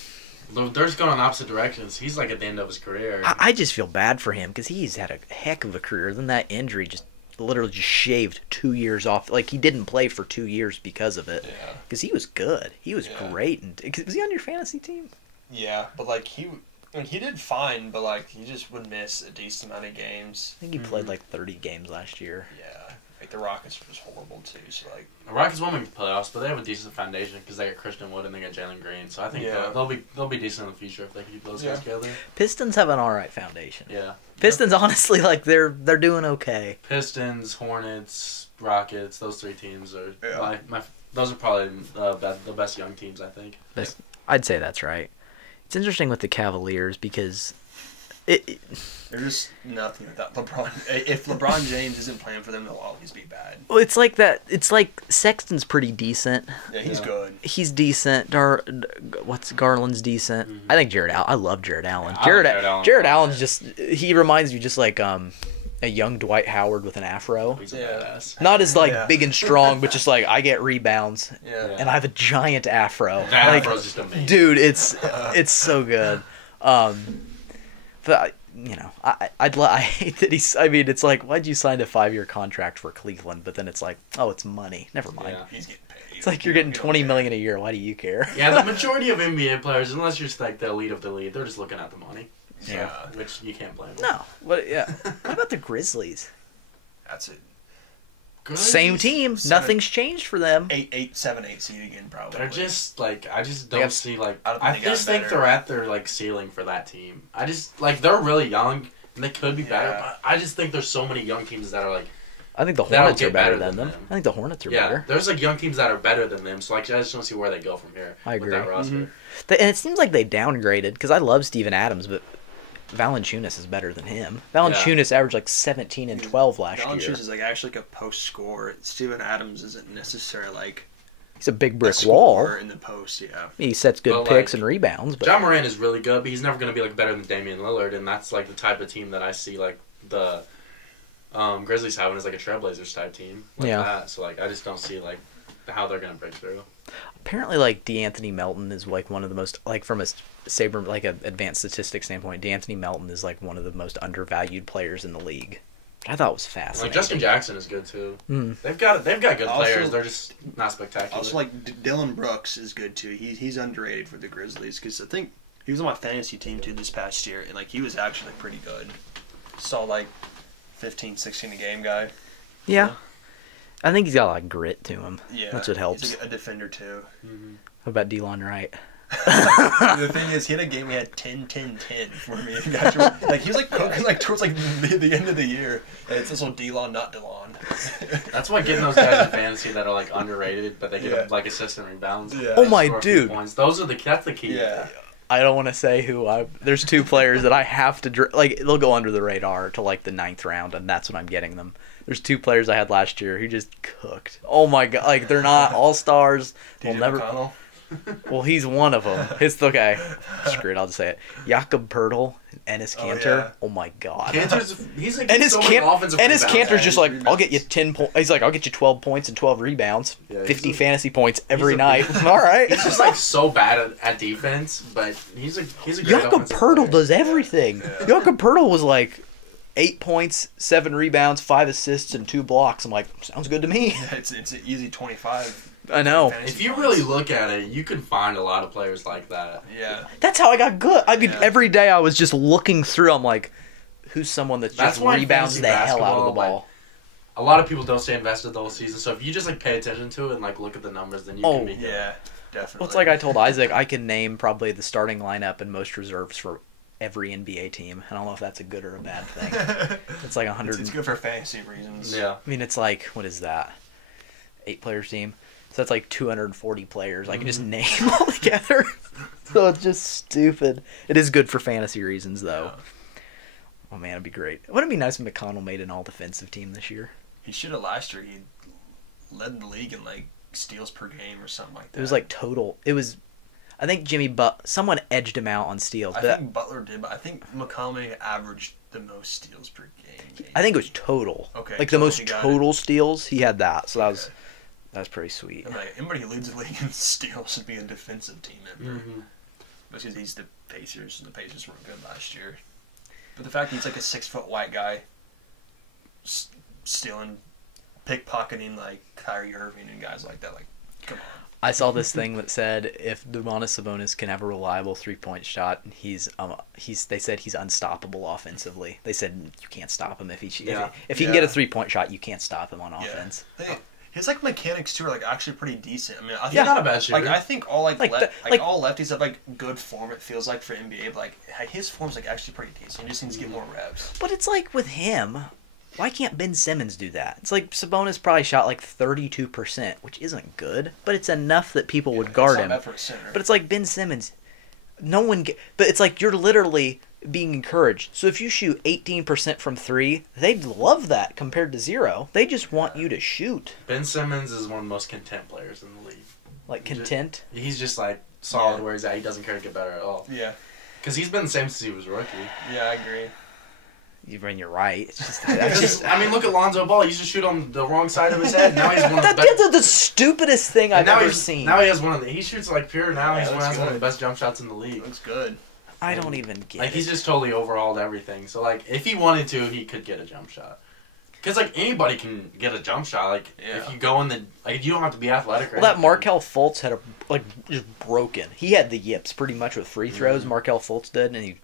They're just going in opposite directions. He's at the end of his career. I just feel bad for him because he's had a heck of a career. Then that injury just... literally just shaved 2 years off. Like, he didn't play for 2 years because of it. Yeah. Because he was good. He was great. And was he on your fantasy team? Yeah, but like he did fine, but like he just would miss a decent amount of games. I think he played like 30 games last year. Yeah, like the Rockets was horrible too. So like The Rockets won't make the playoffs, but they have a decent foundation because they got Christian Wood and they got Jalen Green. So I think they'll be decent in the future if they keep those guys together. Pistons have an alright foundation. Yeah. Pistons, honestly, like they're doing okay. Pistons, Hornets, Rockets, those three teams are those are probably the best young teams, I think. I'd say that's right. It's interesting with the Cavaliers because they're just nothing without LeBron. If LeBron James isn't playing for them, they'll always be bad. well, it's like that. It's like Sexton's pretty decent. Yeah, he's good. He's decent. Garland's decent. Mm-hmm. I think Jared Allen. I love Jared Allen. Yeah, Jared Allen's just. He reminds me just like a young Dwight Howard with an afro. He's a badass. Not as like big and strong, but just like I get rebounds. Yeah. And I have a giant afro. That like, afro's just amazing. dude, it's so good. But I hate that he's. I mean, it's like, why'd you sign a 5-year contract for Cleveland? But then it's like, oh, it's money. Never mind. Yeah. He's getting paid. It's like you're getting $20 million a year. Why do you care? Yeah, the majority of NBA players, unless you're like the elite of the elite, they're just looking at the money. So, Yeah. which you can't blame them. No. What? Yeah. What about the Grizzlies? That's it. Good. Same team. Nothing's changed for them. 7-8 seed again, probably. They're just like I just They don't have- see like I don't I think they just got think better. they're at their like ceiling for that team. I just like they're really young and they could be better, Yeah. but I just think there's so many young teams that are like I think the That'll Hornets are get better better than than them. them. I think the Hornets are yeah, better. there's like young teams that are better than them. So like I just don't see where they go from here. I agree. With that roster. Mm-hmm. And it seems like they downgraded because I love Steven Adams, but Valanciunas is better than him. Valanciunas averaged like 17 and 12 last year. Valanciunas is like actually like a post scorer. Steven Adams isn't necessarily like He's a big brick a wall. scorer in the post. Yeah. He sets good But, picks like, and rebounds. But John Moran is really good, but he's never going to be like better than Damian Lillard, and that's like the type of team that I see like the Grizzlies having is like a Trailblazers type team. Like that. So like I just don't see like how they're going to break through. apparently, like DeAnthony Melton is like one of the most, like from a Saber, like an advanced statistics standpoint, DeAnthony Melton is like one of the most undervalued players in the league. I thought it was fascinating. Like Justin Jackson is good too. Mm. They've got good Also- players. They're just not spectacular. Also, like Dylan Brooks is good too. He's underrated for the Grizzlies because I think he was on my fantasy team too this past year, and like he was actually pretty good. Saw like 15, 16 a game guy. Yeah. I think he's got like grit to him. Yeah, That's what helps. He's a defender too. Mm-hmm. What about DeLon Wright? The thing is, he had a game we had 10, 10, 10 for me. Like he was like cooking like towards like the end of the year. And it's also DeLon, not DeLon. That's why getting those guys in fantasy that are like underrated, but they get Yeah. like assist and rebounds. Yeah. Oh my Score a few dude. points. That's the key. Yeah. I don't want to say who there's two players that I have to like they'll go under the radar to like the 9th round, and that's when I'm getting them. There's two players I had last year who just cooked. Oh my god, like they're not all stars. We'll DJ never. McConnell. Well, he's one of them. It's okay. Screw it. I'll just say it. Jakob Pertl and Ennis Oh, Cantor. yeah. Oh my god. He's like Ennis so many offensive rebounds. Cantor's just like, rebounds. I'll get you 10 points. He's like, I'll get you 12 points and 12 rebounds, Yeah, 50 he's a- fantasy points every a- night. All right. He's just like so bad at defense, but he's a great Jakob offensive Pertl player. does everything. Yeah. Jakob Pertl was like 8 points, 7 rebounds, 5 assists, and 2 blocks. I'm like, sounds good to me. Yeah, it's an easy 25. I know. fantasy If you points. really look at it, you can find a lot of players like that. Yeah. That's how I got good. I mean, Yeah. every day I was just looking through. I'm like, who's someone that That's just why rebounds fantasy the hell out of the basketball, ball? A lot of people don't stay invested the whole season, so if you just like pay attention to it and like look at the numbers, then you Oh, can be good. Yeah. Definitely. Well, it's like I told Isaac, I can name probably the starting lineup and most reserves for every NBA team. I don't know if that's a good or a bad thing. It's like 100. It's good for fantasy reasons. Yeah. I mean, it's like, what is that? 8-player team. So that's like 240 players. I can just name all together. So it's just stupid. It is good for fantasy reasons, though. Oh, man, it'd be great. Wouldn't it be nice if McConnell made an all-defensive team this year? He should have last year. He led the league in like steals per game or something like that. It was like total. It was, I think someone edged him out on steals. I But think Butler did, but I think McCollum averaged the most steals per game. I think it was total. Okay, Like the total, most he got total steals, he had that. So that was pretty sweet. I'm like, anybody who leads the league in steals should be a defensive team member. Mm-hmm. Because he's the Pacers, and the Pacers weren't good last year. But the fact that he's like a 6-foot white guy, stealing, pickpocketing like Kyrie Irving and guys like that. Like, come on. I saw this thing that said if Domantas Sabonis can have a reliable 3-point shot, they said he's unstoppable offensively. They said you can't stop him if he can get a 3-point shot, you can't stop him on offense. His like mechanics too are like actually pretty decent. I mean, I think he's not a bad shooter. Like I think all all lefties have like good form. It feels like for NBA, but like his form's like actually pretty decent. He just needs to get more reps. But it's like with him, why can't Ben Simmons do that? It's like Sabonis probably shot like 32%, which isn't good, but it's enough that people would guard him. For a center. But it's like Ben Simmons, but it's like you're literally being encouraged. So if you shoot 18% from 3, they'd love that compared to 0. They just want you to shoot. Ben Simmons is one of the most content players in the league. Like content? He's just like solid where he's at. He doesn't care to get better at all. Yeah. Because he's been the same since he was a rookie. Yeah, I agree. You're right. It's just, I mean, look at Lonzo Ball. He used to shoot on the wrong side of his head. Now he's one of the best. That's the stupidest thing I've ever seen. Now he has he shoots like pure. Now he has one of the best jump shots in the league. Looks good. I don't even get it. Like, he's just totally overhauled everything. So, like, if he wanted to, he could get a jump shot. Because, like, anybody can get a jump shot. Like, if you go in the... Like, you don't have to be athletic or anything. That Markelle Fultz had just broken. He had the yips pretty much with free throws. Markelle Fultz did, and he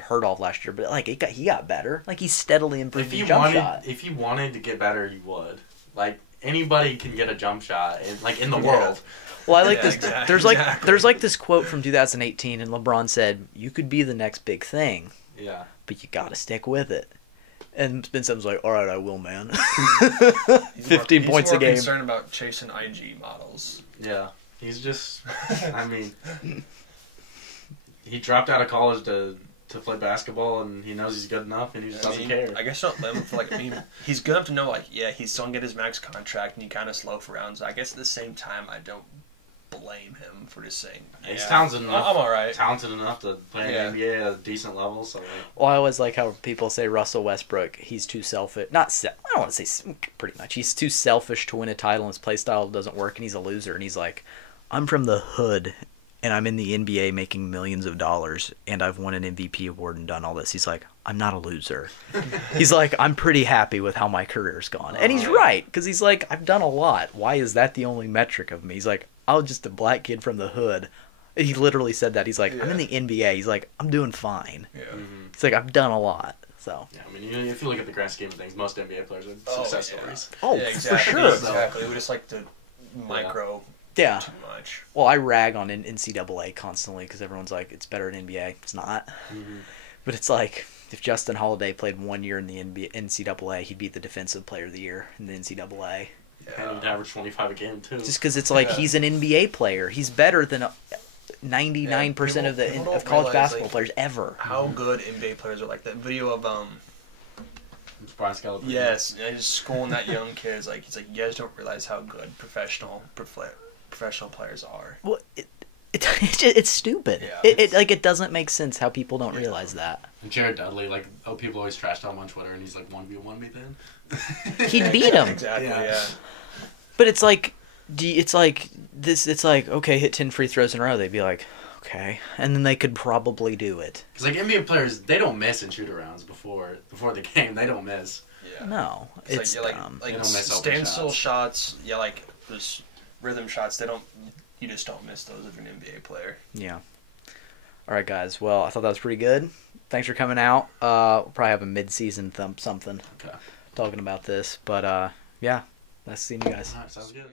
hurt off last year. But, like, he got better. Like, he steadily improved his jump shot. If he wanted to get better, he would. Like, anybody can get a jump shot, in the world. Well, I like this. Exactly. There's like this quote from 2018, and LeBron said, "You could be the next big thing, but you got to stick with it." And Ben Simmons was like, "All right, I will, man." 15 points a game. He's more concerned about chasing IG models. Yeah, he's just. I mean, he dropped out of college to play basketball, and he knows he's good enough, and he just doesn't care. I guess I don't blame him for he's good enough to know he's still gonna get his max contract, and he kind of slow for rounds. I guess at the same time, I don't blame him for just saying, he's talented enough. I'm all right. Talented enough to play in the NBA at a decent level. So. Well, I always like how people say Russell Westbrook. He's too selfish. I don't want to say pretty much. He's too selfish to win a title, and his play style doesn't work, and he's a loser. And he's like, I'm from the hood, and I'm in the NBA making millions of dollars, and I've won an MVP award and done all this. He's like, I'm not a loser. He's like, I'm pretty happy with how my career's gone. And he's right, because he's like, I've done a lot. Why is that the only metric of me? He's like, I'm just a black kid from the hood. He literally said that. He's like, I'm in the NBA. He's like, I'm doing fine. Yeah. He's like, I've done a lot. So. Yeah, I mean, if you look at the grand scheme of things, most NBA players are success stories. Oh, exactly. For sure. Exactly. We just like to micro too much. Well, I rag on NCAA constantly because everyone's like, it's better than NBA. It's not. But it's like, if Justin Holiday played 1 year in the NCAA, he'd be the defensive player of the year in the NCAA. And he'd average 25 a game, too. Just because it's like he's an NBA player. He's better than 99% of college basketball players ever. How good NBA players are. Like that video of Brian Scalabrine. Yes, just schooling that young kid. He's like, you guys don't realize how good professional players are. Well, it's stupid. Yeah. It doesn't make sense how people don't realize that. And Jared Dudley, people always trashed him on Twitter, and he's like, 1v1 me then. He'd beat him. Exactly. Yeah. But it's like, okay, hit 10 free throws in a row. They'd be like, okay, and then they could probably do it. Because NBA players, they don't miss in shoot-arounds before the game. They don't miss. Yeah. No, it's dumb. They don't miss standstill shots. Yeah, like there's rhythm shots. You just don't miss those if you're an NBA player. Yeah. All right, guys. Well, I thought that was pretty good. Thanks for coming out. We'll probably have a mid-season something talking about this. But, yeah, nice seeing you guys. All right, sounds good.